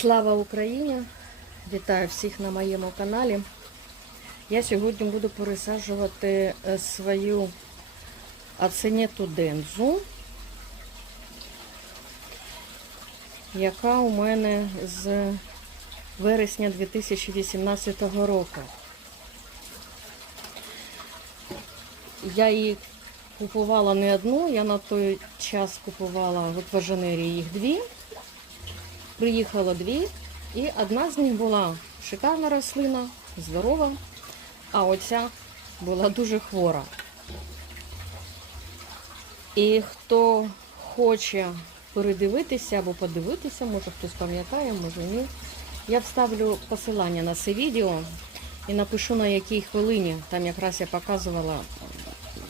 Слава Україні! Вітаю всіх на моєму каналі. Я сьогодні буду пересаджувати е, свою аценету дензу, яка у мене з вересня 2018 року. Я її купувала не одну, я на той час купувала в Отваженері їх дві. Приїхало дві, і одна з них була шикарна рослина, здорова, а оця була дуже хвора. І хто хоче передивитися або подивитися, може хтось пам'ятає, може ні. Я вставлю посилання на це відео і напишу на якій хвилині. Там якраз я показувала,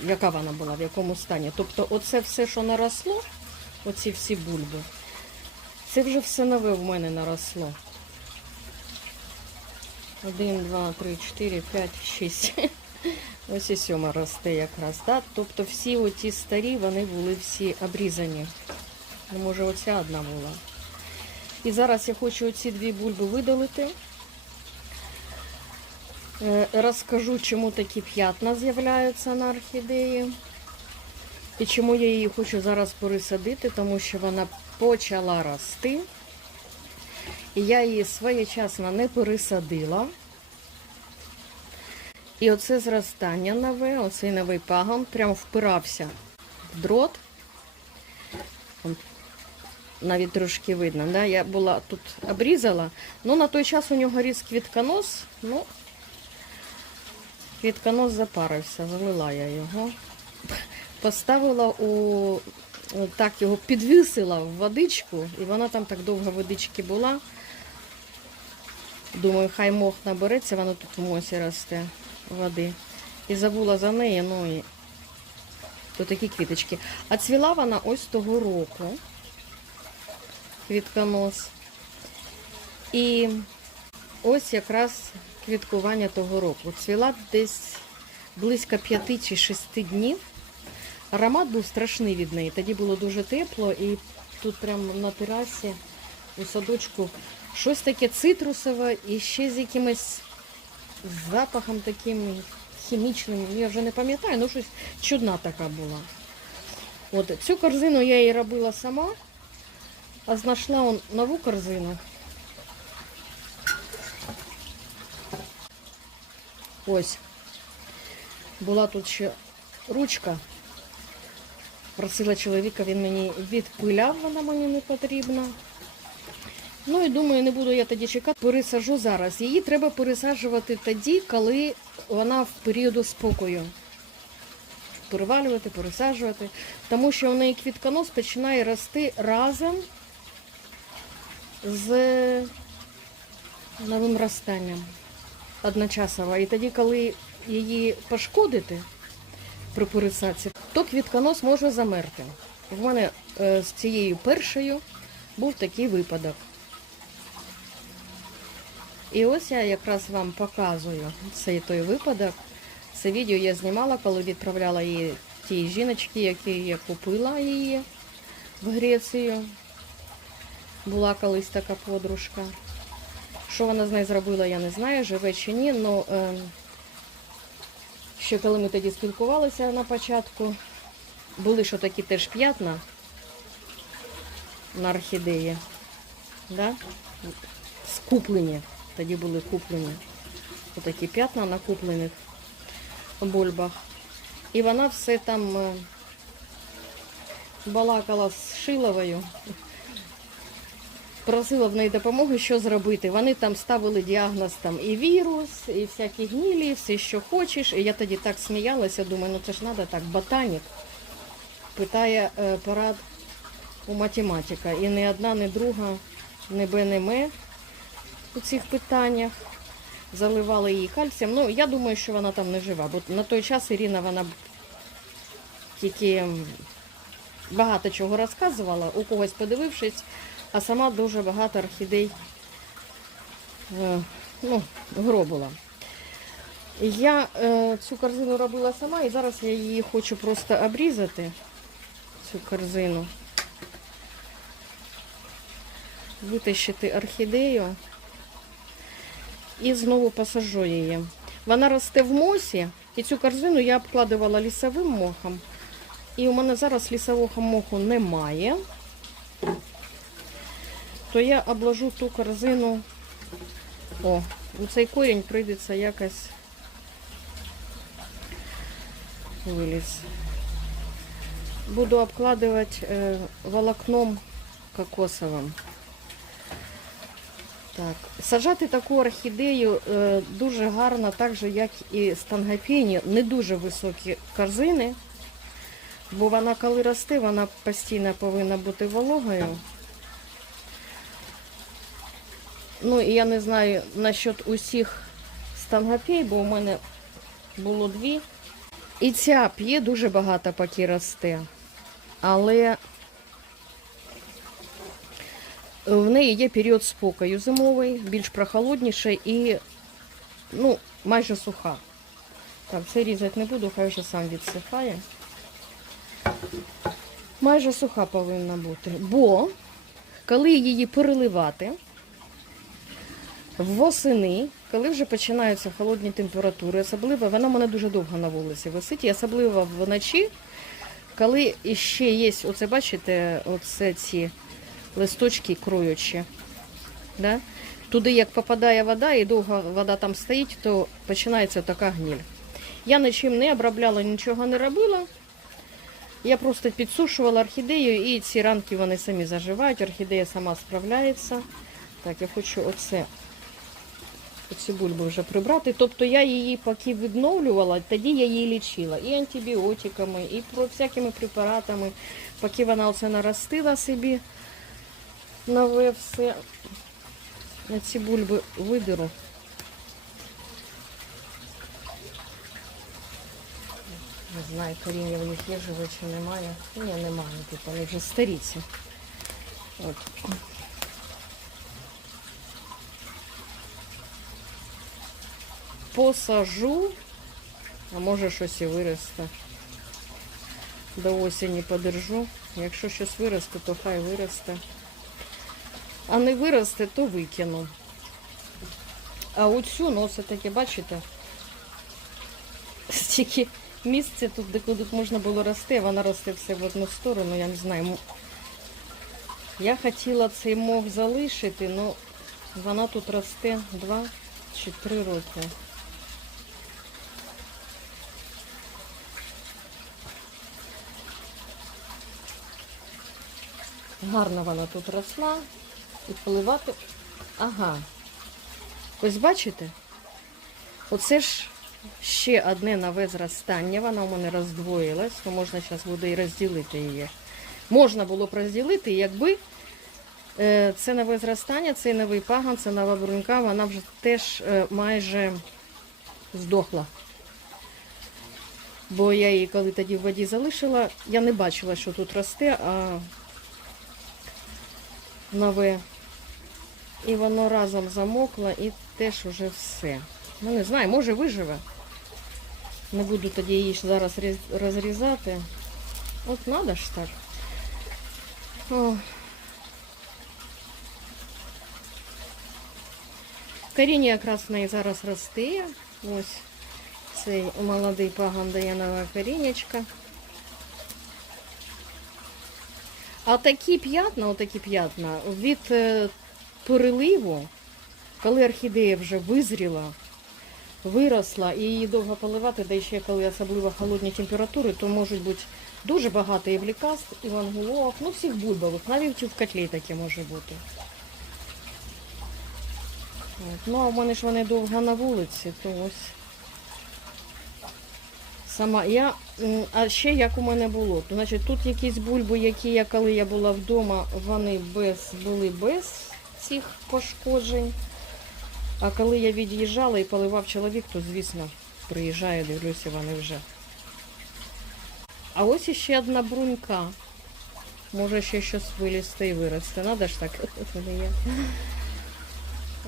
яка вона була, в якому стані. Тобто, оце все, що наросло, оці всі бульби. Це вже все нове в мене наросло. Один, два, три, чотири, п'ять, шість. Ось і сьома росте якраз. Так? Тобто всі оті старі, вони були всі обрізані. Ну, може, оця одна була. І зараз я хочу оці дві бульби видалити. Е, Розкажу, чому такі п'ятна з'являються на орхідеї. І чому я її хочу зараз пересадити, тому що вона почала рости. І я її своєчасно не пересадила. І оце зростання нове, оцей новий пагон, прям впирався в дрот. Навіть трошки видно, да? я була тут обрізала. Ну, на той час у нього ріс квітконос, ну, квітконос запарився, залила я його. Поставила у так його підвісила в водичку, і вона там так довго водички була. Думаю, хай мох набереться, воно тут в мосі росте води. І забула за неї, ну і то такі квіточки. А цвіла вона ось того року. Квітконос. І ось якраз квіткування того року. Цвіла десь близько 5 чи 6 днів. Аромат був страшний від неї. Тоді було дуже тепло, і тут прямо на терасі у садочку щось таке цитрусове і ще з якимось запахом таким хімічним. Я вже не пам'ятаю, ну щось чудна така була. От цю корзину я її робила сама, а знайшла он нову корзину. Ось. Була тут ще ручка. Просила чоловіка, він мені відпиляв, вона мені не потрібна. Ну і думаю, не буду я тоді чекати, пересажу зараз. Її треба пересаджувати тоді, коли вона в періоду спокою. Перевалювати, пересаджувати. Тому що у неї квітконос починає рости разом з новим ростанням одночасово. І тоді, коли її пошкодити, при пересадці, то квітконос може замерти. В мене е, з цією першою був такий випадок. І ось я якраз вам показую цей той випадок. Це відео я знімала, коли відправляла її тій жіночці, якій я купила її в Грецію. Була колись така подружка. Що вона з нею зробила, я не знаю, живе чи ні, але ще коли ми тоді спілкувалися на початку, були що такі теж п'ятна на орхідеї. Да? Скуплені. Тоді були куплені. Отакі п'ятна на куплених бульбах. І вона все там е, балакала з Шиловою. Просила в неї допомоги, що зробити. Вони там ставили діагноз там і вірус, і всякі гнілі, все, що хочеш. І я тоді так сміялася, думаю, ну це ж треба так, ботанік питає е, порад у математика. І ні одна, ні друга, ні Б, ні М у цих питаннях. Заливали її кальцієм. Ну, я думаю, що вона там не жива, бо на той час Ірина вона тільки багато чого розказувала, у когось подивившись, а сама дуже багато орхідей е, ну, гробила. Я е, цю корзину робила сама і зараз я її хочу просто обрізати, цю корзину. витащити орхідею і знову посажу її. Вона росте в мосі, і цю корзину я обкладувала лісовим мохом. І у мене зараз лісового моху немає. То я обложу ту корзину. О, у цей корінь прийдеться якось виліз. Буду обкладувати е, волокном кокосовим. Так. Сажати таку орхідею е, дуже гарно, так же, як і стангопіні, не дуже високі корзини, бо вона, коли росте, вона постійно повинна бути вологою. Ну і я не знаю насчет усіх стангопій, бо у мене було дві. І ця п'є дуже багато, поки росте. Але в неї є період спокою зимовий, більш прохолодніше і ну, майже суха. Так, це різати не буду, хай вже сам відсихає. Майже суха повинна бути. Бо коли її переливати, восени, коли вже починаються холодні температури, особливо вона мене дуже довго на вулиці висить, і особливо вночі, коли ще є, оце бачите, оце ці листочки кроючі. Да? Туди як попадає вода і довго вода там стоїть, то починається така гніль. Я нічим не обробляла, нічого не робила. Я просто підсушувала орхідею і ці ранки вони самі заживають, орхідея сама справляється. Так, я хочу оце, оці бульби вже прибрати. Тобто я її поки відновлювала, тоді я її лічила і антибіотиками, і всякими препаратами, поки вона оце наростила собі нове все. На ці бульби видеру. Не знаю, коріння в них є живе чи немає. Ні, немає, тут вони вже старі ці. От. Посажу, а може щось і виросте. До осені подержу. Якщо щось виросте, то хай виросте. А не виросте, то викину. А оцю, все таки, бачите, стільки місця тут, де куди можна було рости, вона росте все в одну сторону, я не знаю. Я хотіла цей мох залишити, але вона тут росте 2 чи 3 роки. Гарно вона тут росла. І поливати. Ага. Ось бачите? Оце ж ще одне нове зростання. Вона у мене роздвоїлась, то можна зараз буде і розділити її. Можна було б розділити, якби е, це нове зростання, цей новий паган, це нова брунька, вона вже теж е, майже здохла. Бо я її коли тоді в воді залишила, я не бачила, що тут росте, а нове. І воно разом замокло і теж уже все. Ну не знаю, може виживе. Не буду тоді її зараз розрізати. От надо ж так. О. Коріння якраз в неї зараз росте. Ось цей молодий паган дає. А такі п'ятна, отакі п'ятна від е, переливу, коли орхідея вже визріла, виросла і її довго поливати, да ще коли особливо холодні температури, то можуть бути дуже багато і в лікаст, і в ангулок, ну всіх бульбових, навіть в котлі таке може бути. От. Ну, а в мене ж вони довго на вулиці, то ось. Сама я, а ще як у мене було. То, значить, тут якісь бульби, які я коли я була вдома, вони без були без цих пошкоджень. А коли я від'їжджала і поливав чоловік, то звісно приїжджаю, дивлюся, вони вже. А ось іще одна брунька. Може ще щось вилізти і виросте. Надо ж так.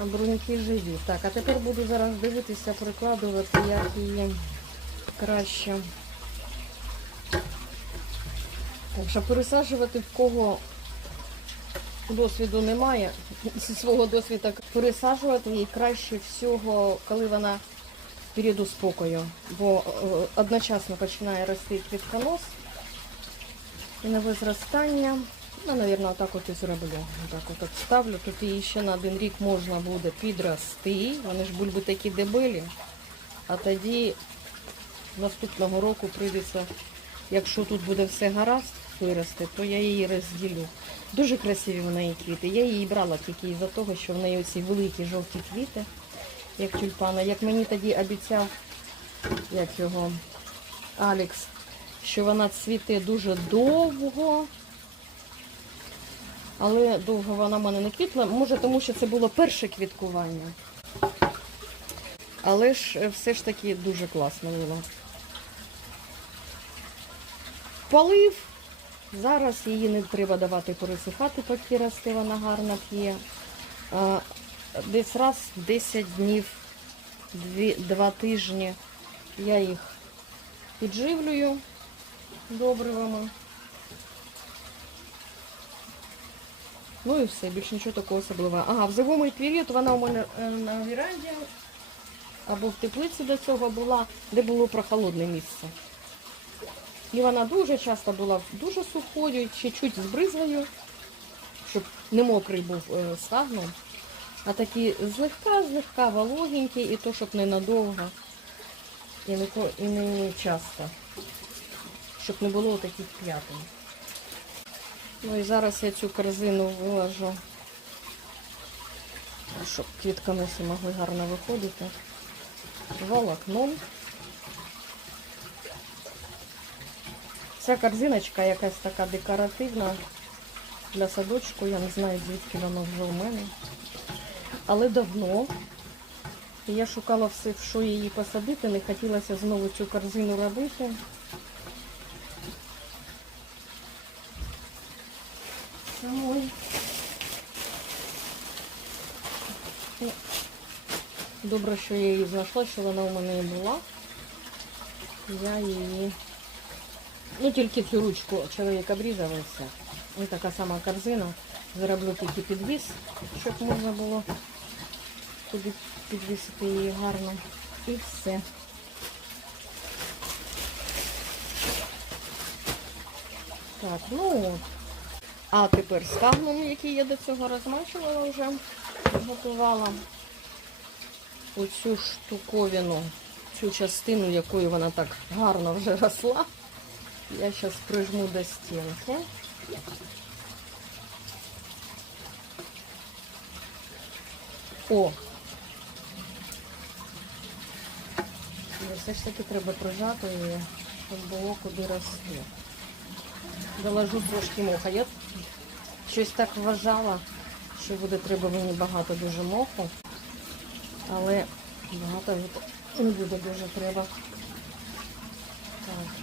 А бруньки живі. Так, а тепер буду зараз дивитися, прикладувати, як її краще. Так що пересаджувати в кого досвіду немає. Зі свого досвіду пересаджувати її краще всього, коли вона в періоду спокою. Бо е, одночасно починає рости квітконос і нове зростання. Ну, навірно, отак от і зроблю. Так от, ставлю. Тут її ще на один рік можна буде підрости. Вони ж бульби такі дебелі. А тоді наступного року прийдеться, якщо тут буде все гаразд вирости, то я її розділю. Дуже красиві в неї квіти. Я її брала тільки із-за того, що в неї оці великі жовті квіти, як тюльпана. Як мені тоді обіцяв, як його Алекс, що вона цвіте дуже довго. Але довго вона в мене не квітла. Може, тому що це було перше квіткування. Але ж е, все ж таки дуже класно було. Полив. Зараз її не треба давати пересихати, поки росте, вона гарно п'є. Десь раз 10 днів, 2 тижні я їх підживлюю добривами. Ну і все, більше нічого такого особливого. Ага, в зимовий період вона у мене е, на віранді або в теплиці до цього була, де було прохолодне місце. І вона дуже часто була дуже сухою, чуть-чуть з бризгою, щоб не мокрий був е, стагном, а такі злегка-злегка вологенькі, і то, щоб не надовго, і не, і не часто, щоб не було таких п'ятин. Ну і зараз я цю корзину виложу, щоб квітконоси могли гарно виходити. Волокном. Ця корзиночка якась така декоративна для садочку. Я не знаю, звідки вона вже у мене. Але давно. Я шукала все, що її посадити. Не хотілося знову цю корзину робити. Самой. Ну, Добре, що я її знайшла, що вона у мене і була. Я її Ну, тільки цю ручку чоловік обрізав і все. Ось така сама корзина. Зроблю тільки підвіс, щоб можна було туди підвісити її гарно. І все. Так, ну от. А тепер стагном, який я до цього розмачувала вже, готувала оцю штуковину, цю частину, якою вона так гарно вже росла. Я сейчас прижму до стенки. О! Все ж таки треба прижати щоб було куди рости. Доложу трошки моха. Я щось так вважала, що буде треба мені багато дуже моху, але багато не буде дуже треба. Так.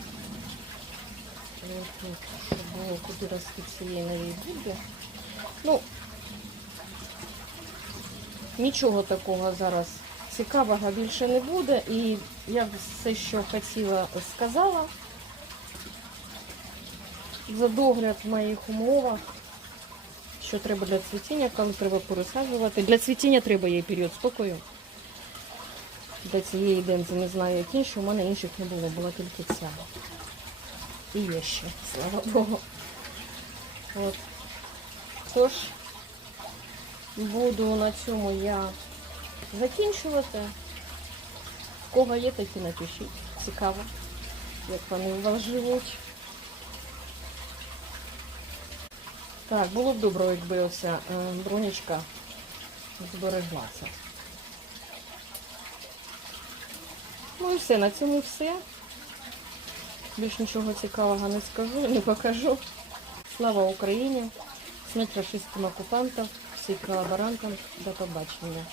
Тут, щоб було куди рости цієї. Ну, нічого такого зараз цікавого більше не буде. І я все, що хотіла, сказала. За догляд в моїх умовах, що треба для цвітіння, коли треба пересаджувати. Для цвітіння треба їй період спокою. Для цієї дензи не знаю, як інші. У мене інших не було, була тільки ця. І є ще, слава Богу. От. Тож, буду на цьому я закінчувати. В кого є, такі напишіть. Цікаво, як вони у вас живуть. Так, було б добре, якби оця е, бронечка збереглася. Ну і все, на цьому все. Більш нічого цікавого не скажу, не покажу. Слава Україні! Смерть рашистським окупантам, всім колаборантам. До побачення.